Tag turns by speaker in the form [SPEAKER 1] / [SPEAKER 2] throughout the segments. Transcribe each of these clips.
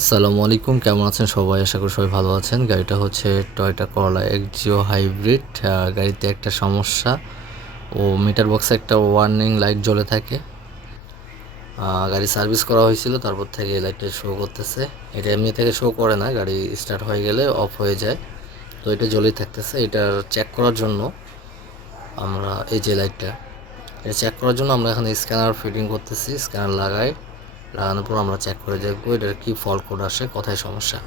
[SPEAKER 1] আসসালামু আলাইকুম, কেমন আছেন সবাই? আশা করি সবাই ভালো আছেন। গাড়িটা হচ্ছে টয়টা করলা জিও হাইব্রিড গাড়িতে একটা সমস্যা। ও মিটার বক্সে একটা ওয়ার্নিং লাইট জ্বলে থাকে। গাড়ি সার্ভিস করা হয়েছিল, তারপর থেকে এই লাইটটা শো করতেছে। এটা এমনি থেকে শো করে না, গাড়ি স্টার্ট হয়ে গেলে অফ হয়ে যায়। তো এটা জ্বলেই থাকতেছে। এটা চেক করার জন্য আমরা এই যে লাইটটা এটা চেক করার জন্য আমরা এখানে স্ক্যানার ফিটিং করতেছি স্ক্যানার লাগাই লাগানোর পর আমরা চেক করে দেখব এটার কি ফল্ট কোড আসে, কোথায় সমস্যা।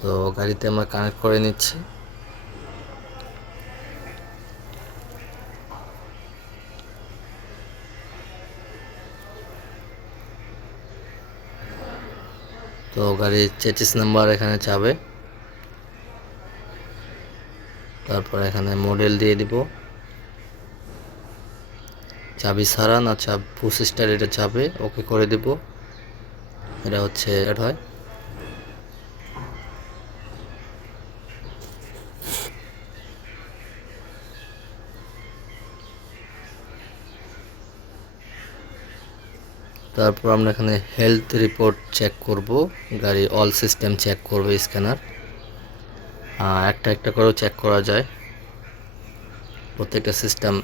[SPEAKER 1] তো গাড়িতে আমরা কানেক্ট করে নিচ্ছি। তো গাড়ির চেচিস নাম্বার এখানে চাবে। তারপর এখানে মডেল দিয়ে দিব। চাবি ছাড়া না চাপ পুশ স্টার এটা চাপে ওকে করে দিব। এটা হচ্ছে অ্যাড হয়। তারপর আমরা এখানে হেলথ রিপোর্ট চেক করব, গাড়ি অল সিস্টেম চেক করবে স্ক্যানার একটা একটা করেও চেক করা যায়। প্রত্যেকটা সিস্টেম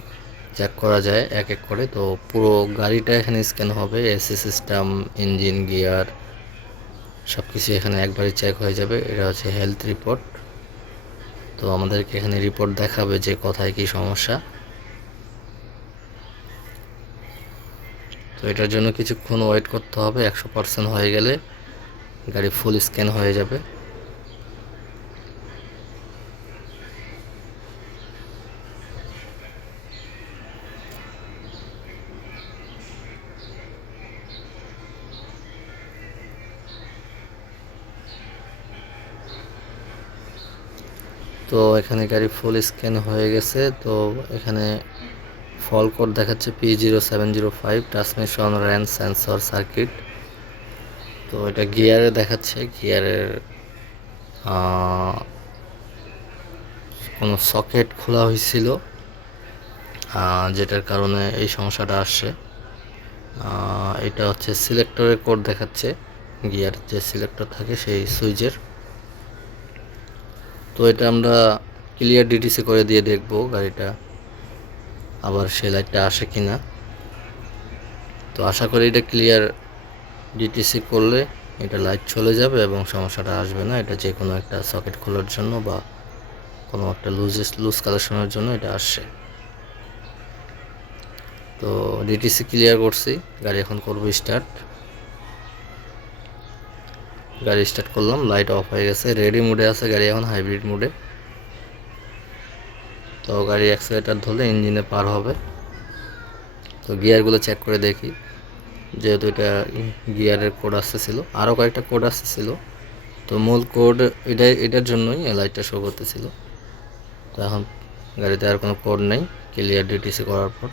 [SPEAKER 1] চেক করা যায় এক এক করে। তো পুরো গাড়িটা এখানে স্ক্যান হবে এসি সিস্টেম ইঞ্জিন গিয়ার সব কিছু এখানে একবারই চেক হয়ে যাবে। এটা হচ্ছে হেলথ রিপোর্ট তো আমাদেরকে এখানে রিপোর্ট দেখাবে যে কোথায় কি সমস্যা। তো এটার জন্য কিছুক্ষণ ওয়েট করতে হবে, একশো পার্সেন্ট হয়ে গেলে গাড়ি ফুল স্ক্যান হয়ে যাবে। তো এখানে গাড়ি ফুল স্ক্যান হয়ে গেছে। তো এখানে ফল কোড দেখাচ্ছে P zero seven zero five transmission range sensor circuit তো এটা গিয়ারে দেখাচ্ছে। গিয়ারের কোনো সকেট খোলা হয়েছিল যেটার কারণে এই সমস্যাটা আসছে। এটা হচ্ছে সিলেক্টরের কোড দেখাচ্ছে। গিয়ার যে সিলেক্টর থাকে সেই সুইচের। তো এটা আমরা ক্লিয়ার ডিটিসি করে দিয়ে দেখব গাড়িটা আবার সে লাইটটা আসে কি না তো আশা করি এটা ক্লিয়ার ডিটিসি করলে এটা লাইট চলে যাবে এবং সমস্যাটা আসবে না। এটা যে কোনো একটা সকেট খোলার জন্য বা কোনো একটা লুজ লুজ কালেকশনের জন্য এটা আসছে। তো ডিটিসি ক্লিয়ার করছি, গাড়ি এখন করব স্টার্ট গাড়ি স্টার্ট করলাম লাইট অফ হয়ে গেছে। রেডি মোডে আছে গাড়ি এখন হাইব্রিড মোডে তো গাড়ি অ্যাক্সিলেটার ধরলে ইঞ্জিনে পার হবে। তো গিয়ারগুলো চেক করে দেখি, যেহেতু এটা গিয়ারের কোড আসতেছিল আরও কয়েকটা কোড আসতেছিল তো মূল কোড এটা এটার জন্যই লাইটটা শো করতেছিল। তো এখন গাড়িতে আর কোনো কোড নেই ক্লিয়ার ডিটিসি করার পর।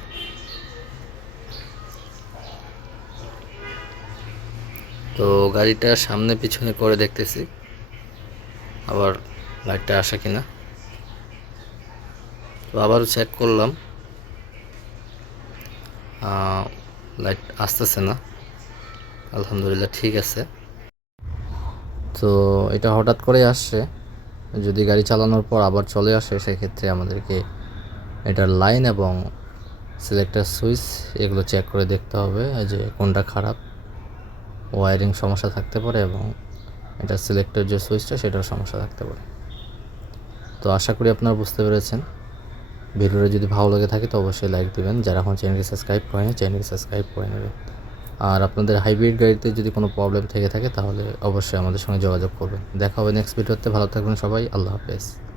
[SPEAKER 1] তো গাড়িটা সামনে পিছনে করে দেখতেছি। আবার লাইটটা আসে কিনা। তো আবারও চেক করলাম। লাইট আসতেছে না। আলহামদুলিল্লাহ ঠিক আছে। তো এটা হঠাৎ করে আসছে। যদি গাড়ি চালানোর পর আবার চলে আসে, সেক্ষেত্রে আমাদেরকে এটার লাইন এবং সিলেক্টার সুইচ এগুলো চেক করে দেখতে হবে যে কোনটা খারাপ। ওয়ারিং সমস্যা থাকতে পারে এবং এটা সিলেক্টর যে সুইচটা সেটার সমস্যা থাকতে পারে। তো আশা করি আপনারা বুঝতে পেরেছেন। ভিডিওটা যদি ভালো লেগে থাকে, তো অবশ্যই লাইক দিবেন। যারা এখন চ্যানেলকে সাবস্ক্রাইব করেনি চ্যানেলকে সাবস্ক্রাইব করে নেবেন। আর আপনাদের হাইব্রিড গাড়িতে যদি কোনো প্রবলেম থেকে থাকে, তাহলে অবশ্যই আমাদের সঙ্গে যোগাযোগ করবেন। দেখা হবে নেক্সট ভিডিওতে ভালো থাকবেন সবাই। আল্লাহ হাফেজ।